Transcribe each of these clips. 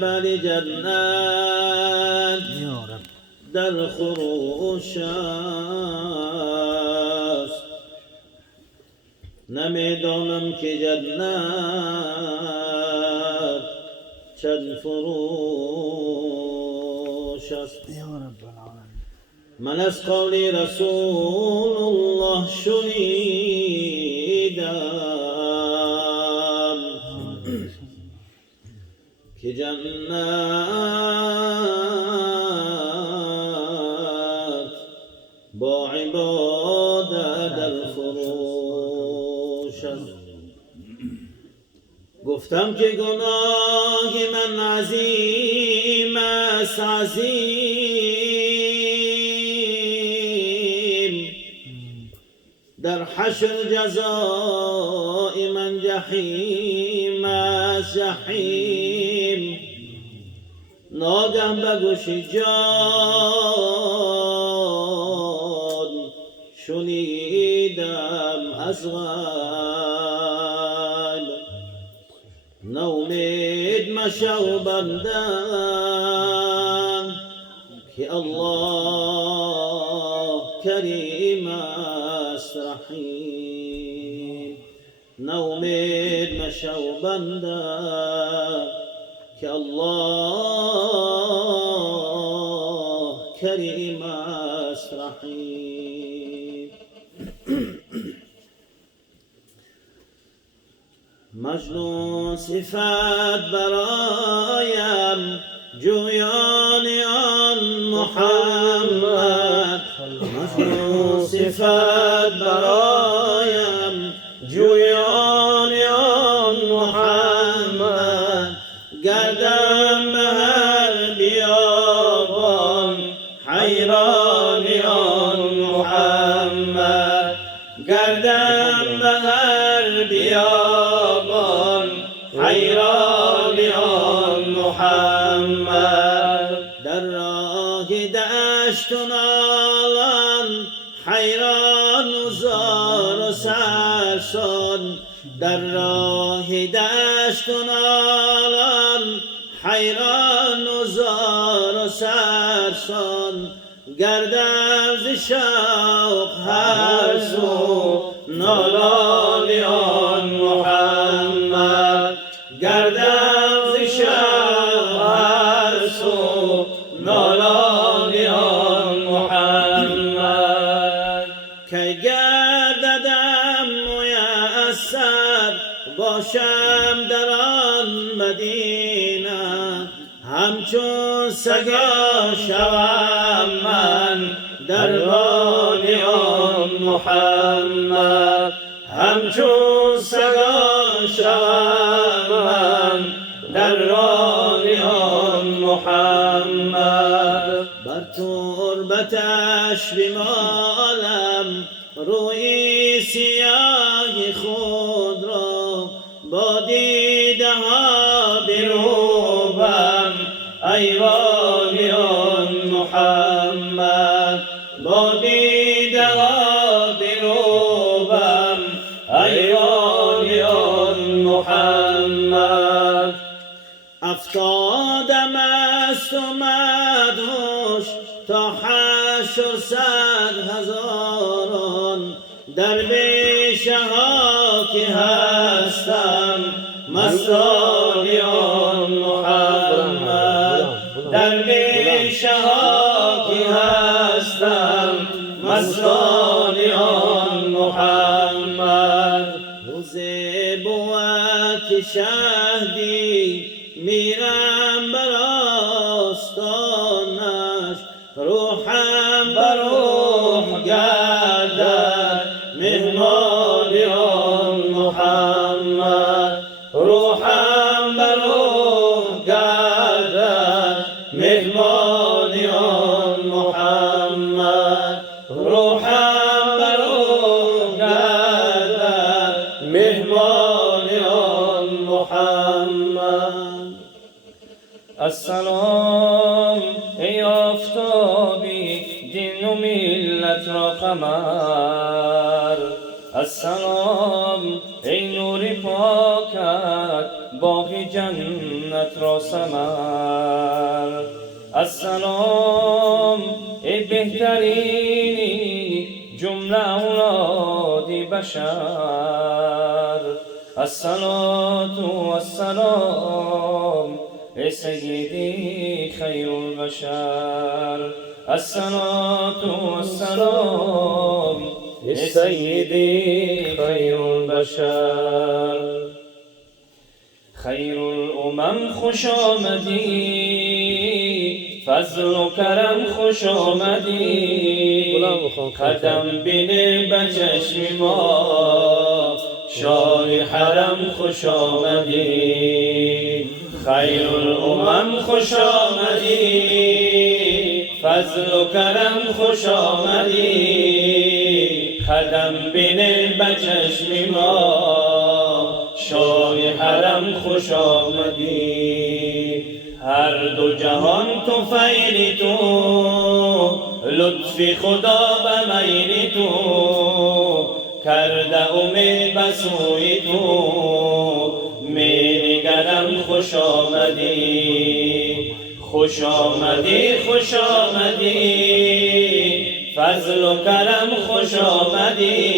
بر جنت در خروش است. نمیدانم که جنت چند فروش است. من از قول رسول الله شنیدم که جنت با عبادت در فروش است. گفتم که گناه من عظیم است، عظیم. در حشر جزای من جحیم است، جحیم. ناگه به گوش جان شنیدم از غیب، نومید مشو بندم که الله کریم است، رحیم. نومید مشو بندم که الله کریم است، رحیم. مجنون صفت برایم جویان آن محمد، مجنون صفت برایم جویان آن محمد. گردم به هر بیابان حیران آن محمد، گردم به هر بیابان حیران آن محمد. در راه دشت و نالان حیران و زار و سرسان، در راه دشت و نالان حیران و زار و سرسان. گردم ز شوق هر سو نالان آن محمد، گردم ز شوق هر سو نالان آن محمد. کی گرددم میسر باشم در آن مدینه، همچون سگا شوم من دربان آن محمد، همچون سگا شوم من دربان آن محمد. بر تربتش بمالم روی سیاه خود را، با دیده ها بروبم ایوان آن محمد، با دیده ها بروبم ایوان آن محمد. افتادم است و مدهوش تا حشر 100,000 درویشه ها که هستم مستان آن محمد، درویشه ها که هستم مستان آن محمد. روزی بود که شهدی میرم بر آستانش، روحم بر روح گردد مهمان آن محمد، روحم بر روح گردد مهمان آن محمد، روحم بر روح گردد مهمان آن محمد. السلام ای آفتابی دین و ملت را قمر، السلام ای نور پاکت باغ جنت سنت را ثمر. السلام ای بهترین جمله اولاد بشر. الصلاة والسلام ای سیدی خیر البشر. الصلاة والسلام ای سیدی خیر البشر. خیر الامم خوش آمدی، فضل و کرم خوش آمدی، قدم بینه به چشم ما، شاه حرم خوش آمدی. خیر الامم خوش آمدی، فضل و کرم خوش آمدی، قدم بینه به چشم ما، شاه حرم خوش آمدی. هر دو جهان تو فیل تو، لطف خدا به میل تو، کرده امید به سوی تو، می نگرم خوش آمدی. خوش آمدی خوش آمدی، فضل و کرم خوش آمدی،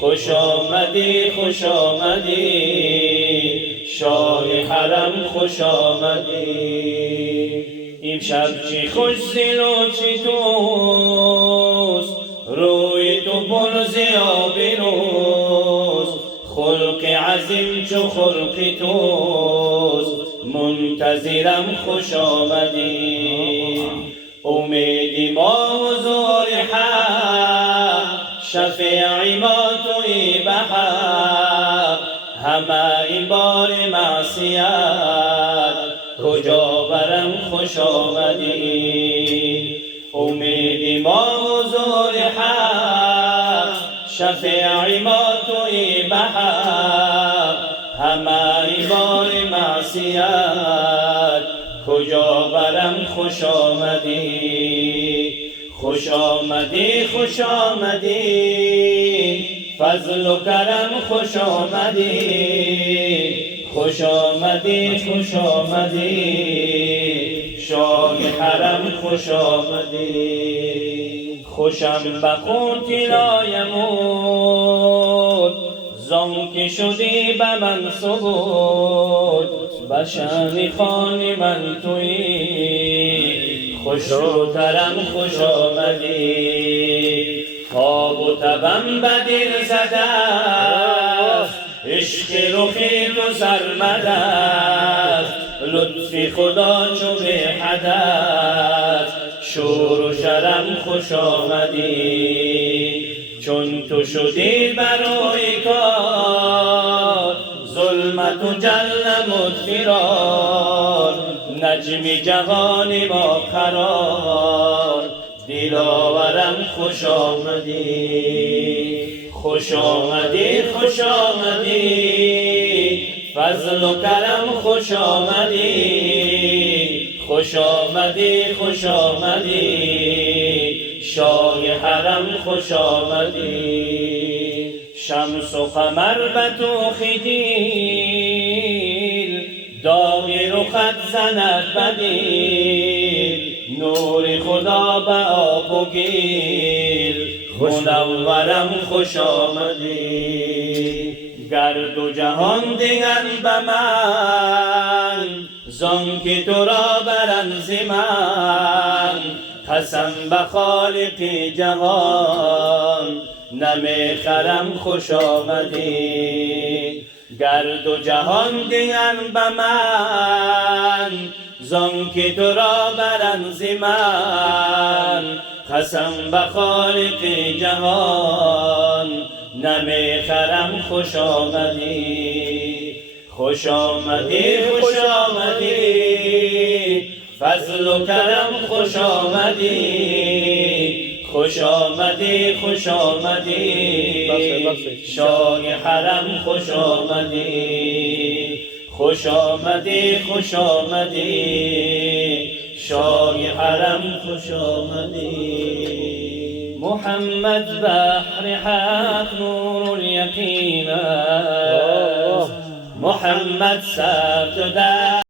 خوش آمدی خوش آمدی، شاه حرم خوش آمدی. امشب چی خوش دل و چی توست، روی تو پر ز آبروست، خلق عظیم چو خلق توست، منتظرم خوش آمدی. امید ما حضور حق، شفیع ما توی به حق، همه این بار معصیت کجا برم خوش آمدی. امید ما حضور حق، شفیع ما توی به حق، همه این بار معصیت کجا برم خوش آمدی. خوش آمدی خوش آمدی، فضل و کرم خوش آمدی، خوش آمدی خوش آمدی، شاه حرم خوش آمدی. خوشم به قوت لایموت، زانکه شدی به من ثبوت، به شأن خان من تویی، خوشروترم خوش آمدی. تاب و تبم به دل زده است، عشق رخی تو سرمده است، لطف خدا چو به حد است، شور و شرم خوش آمدی. چون تو شدی برای کار، ظلمت و جل مدفرار، نجم جهان ما قرار، دلاورم خوش آمدی. خوش آمدی خوش آمدی، فضل و کرم خوش آمدی، خوش آمدی خوش آمدی، شاه حرم خوش آمدی. شمس و قمر به تو خیدیل، داغ رخت زند بدیل، نور خدا به آب و گیل، منورم خوش آمدی. گرد و جهان دیگر به من، زانکه تو را برم ز من، قسم به خالق جهان، نمیخرم خوش آمدی. گرد و جهان دیگر به من، زانکه تو را برم ز من، قسم به خالق جهان، نمیخرم خوش آمدی. خوش آمدی خوش آمدی، فضل و کرم خوش آمدی، خوش آمدی خوش آمدی، شاه حرم خوش آمدی. خوش آمدی خوش آمدی، شاه حرم خوش آمدی. محمد بحر حق نور الیقین است، محمد سر تو در